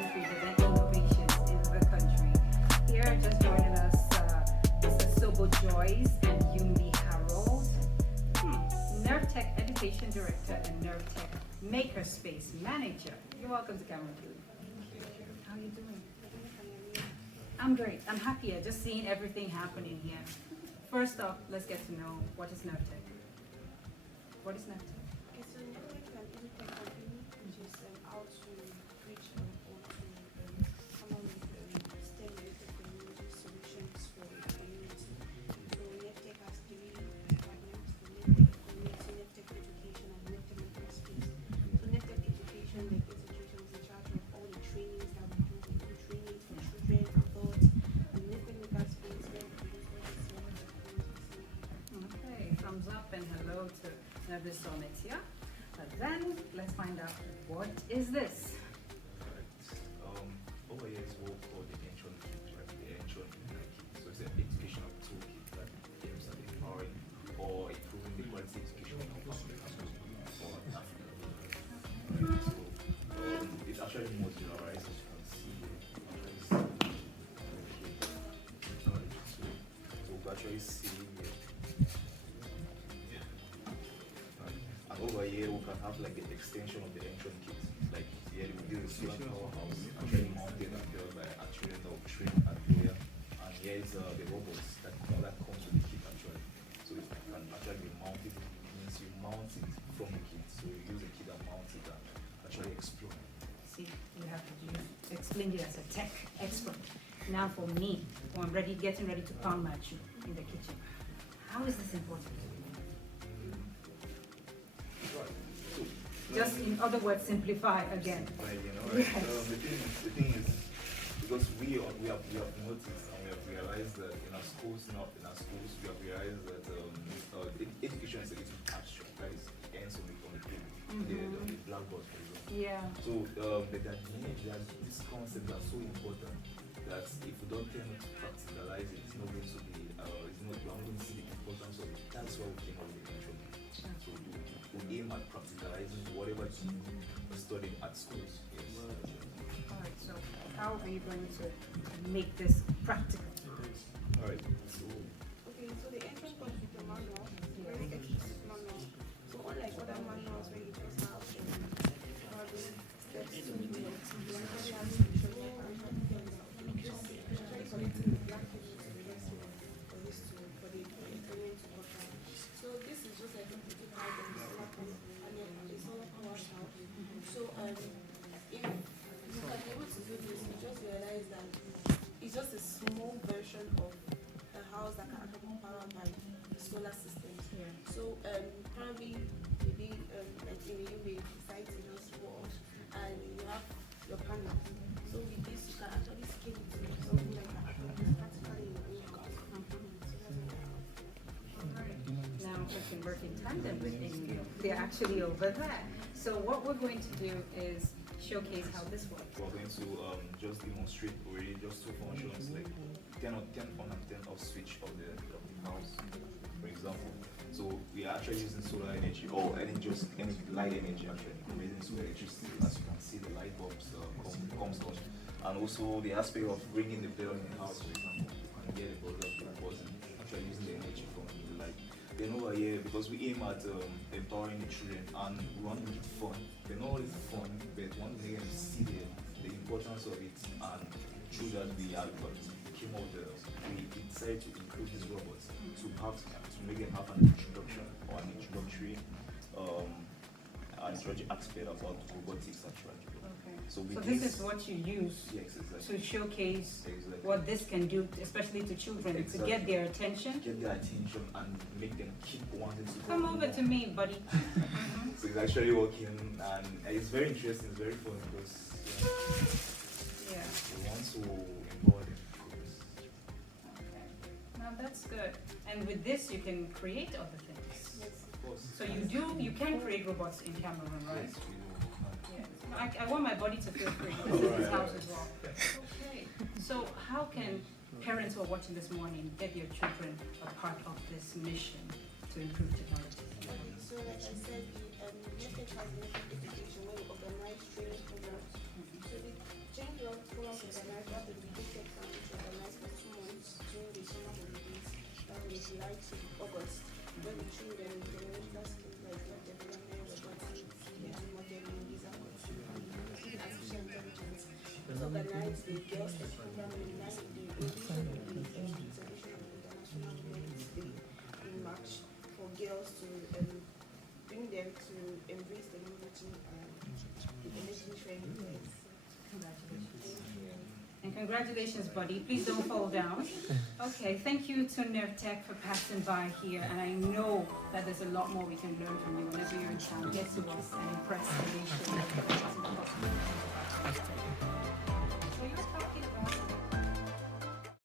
talent creators and innovations in the country. Here, just joining us, is ASOBO JOYCE and Youmbi Harold, Nervtek Education Director and Nervtek Makerspace Manager. You're welcome to Cameroon Feeling. How are you doing? I'm great. I'm happier just seeing everything happening here. First off, let's get to know what is Nervtek. What is Nervtek? Okay, so Nervtek is an edtech company which is out to reach or to come up with STEM related technology solutions for the community. So Nervtek has three departments: the Nervtek Education and Nervtek Makerspace. So Nervtek Education, is in charge of all the trainings that we do. We do trainings for children, adults, and Nervtek Makerspace where we use all the software. Okay, thumbs up and hello to Nervtek Summit here. But then let's find out, what is this? Over here is what we call the nTron kit, right? The nTron kit. So it's an educational toolkit that aims at empowering or improving the quality education of Africa or Africa. Right? So it's actually modularized, as you can see. So we actually see here. And over here we can have like an extension of the nTron kit. Like here we use a solar powerhouse actually mounted and built by actually the train and player. And here is the robots that comes with the kit actually. So it can actually be mounted, means you mount it from the kit. So you use the kit and mount it and actually explore. See, you have to explain it as a tech expert. Now for me, when I'm getting ready to pound my chew in the kitchen, how is this important? Right. So, Just in other words, simplify again. right, right? Yes. The thing is, because we have noticed and we have realized that in our schools we have realized that education is a little abstract. That is, it ends on the table, on the blackboard, for example. Yeah. So these concepts are so important that if we don't tend to practicalize it, it's not going to be, we're not going to see the importance of it. That's why we came up with the nTron. So we aim at practicalizing whatever we're studying at schools. Yes. Alright, so how are you going to make this practical? Alright, so Okay, so the nTron comes with a manual, very explicit manual. So unlike other manuals where you just have steps to do it, you actually have to show your actually collecting the black pages to the rest of for this for the experiment to work out. So this is just like a typical of the solar panel and a solar power house. So if you can be able to do this, you just realize that it's just a small version of a house that can actually be powered by the solar system. Yeah. So probably maybe like in the UV site in this world and you have your panel. So with this you can actually scale it to something like that. It's practically in the house. Now we can work in tandem with them. They're actually over there. So what we're going to do is showcase how this works. we're going to just demonstrate already just two functions like 10 on and 10 off switch of the house, for example. So we are actually using solar energy or any light energy actually. We're using solar electricity. As you can see, the light bulbs comes on, and also the aspect of bringing the bell in the house, for example. You can get the buzzer actually using the energy from the light. Then over here, because we aim at empowering the children and we want to make it fun. They know it's fun, but we want to make them see the importance of it, and through that we came out we decided to include these robots to make them have an introduction or an introductory aspect about robotics actually. Okay. So this is what you use yes, exactly. to showcase Exactly. what this can do, especially to children, Exactly. to get their attention. Get their attention and make them keep wanting to Come over to me, buddy. So it's actually working, and it's very interesting, it's very fun because Yeah. we want to empower them. Okay. Now that's good. And with this, you can create other things. Yes. Of course. So you can create robots in Cameroon, right? Yes, we do. Yeah. I want my body to feel free. This is his house as well. Okay. So how can parents who are watching this morning get their children a part of this mission to improve technology? So like I said, the Nervtek has Nervtek Education where we organize training programs. So the Change World Program was organized at the Nervtek Campus, organized for 2 months during the summer holidays, that was July to August, where the children in technological skills like web development, robotics, 3D modeling, design control, and artificial intelligence. It was organized the Girls Tech Program in line with the occasion of the celebration of International Women's Day in March for girls to bring them to embrace technology and the energy trend. And congratulations, buddy. Please don't fall down. Okay, thank you to Nervtek for passing by here. And I know that there's a lot more we can learn from you whenever you're in town. Get to us and impress the nation.